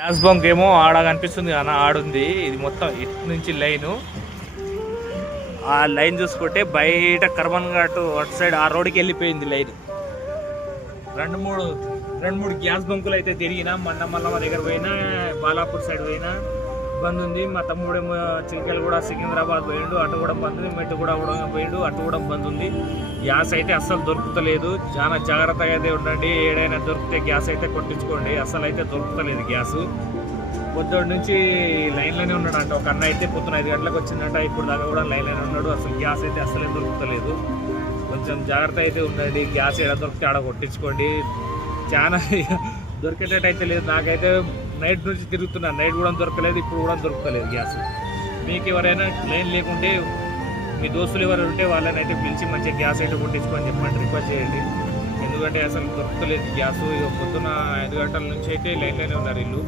Gas bunk ఏమో ఆడ కనిపిస్తుంది కానీ ఆడుంది. ఇది మొత్తం ఇటు నుంచి లైను. ఆ లైన్ చూసుకుంటే బయట కర్మన్ ఘాట్ అటు సైడ్ ఆ రోడ్డుకి వెళ్ళిపోయింది లైన్. రెండు మూడు గ్యాస్ బంకులు అయితే తిరిగినా. మల్లమ్మ దగ్గర పోయినా, బాలాపూర్ సైడ్ పోయినా బంద్ ఉంది. మా తమ్ముడేమో చిలికలు కూడా సికింద్రాబాద్ పోయిండు, అటు కూడా బంద్ ఉంది. మెట్టు కూడా పోయిండు, అటు కూడా బంద్ ఉంది. గ్యాస్ అయితే అస్సలు దొరుకుతలేదు. చాలా జాగ్రత్తగా అయితే ఉండండి. ఏడైనా దొరికితే గ్యాస్ అయితే కొట్టించుకోండి. అస్సలు అయితే దొరుకుతలేదు గ్యాస్. పొద్దున్న నుంచి లైన్లోనే ఉన్నాడు అంట. ఒక అన్న అయితే పొద్దున 5 గంటలకు వచ్చిందంట. ఇప్పుడు దాకా కూడా లైన్లోనే ఉన్నాడు. అసలు గ్యాస్ అయితే అస్సలే దొరుకుతలేదు. కొంచెం జాగ్రత్త అయితే ఉండండి. గ్యాస్ ఏడ దొరికితే ఆడ కొట్టించుకోండి. చాలా దొరికేటట్టు అయితే లేదు. నాకైతే నైట్ నుంచి తిరుగుతున్నాను, నైట్ కూడా దొరకలేదు, ఇప్పుడు కూడా దొరకలేదు గ్యాస్. మీకు ఎవరైనా లైన్ లేకుంటే మీ దోస్తులు ఎవరు ఉంటే వాళ్ళని అయితే పిలిచి మంచిగా గ్యాస్ అయితే కొట్టించుకొని చెప్పండి, రిక్వెస్ట్ చేయండి. ఎందుకంటే అసలు దొరకలేదు గ్యాస్. పొద్దున్న 5 గంటల నుంచి అయితే లైన్లోనే ఉన్నారు ఇల్లు.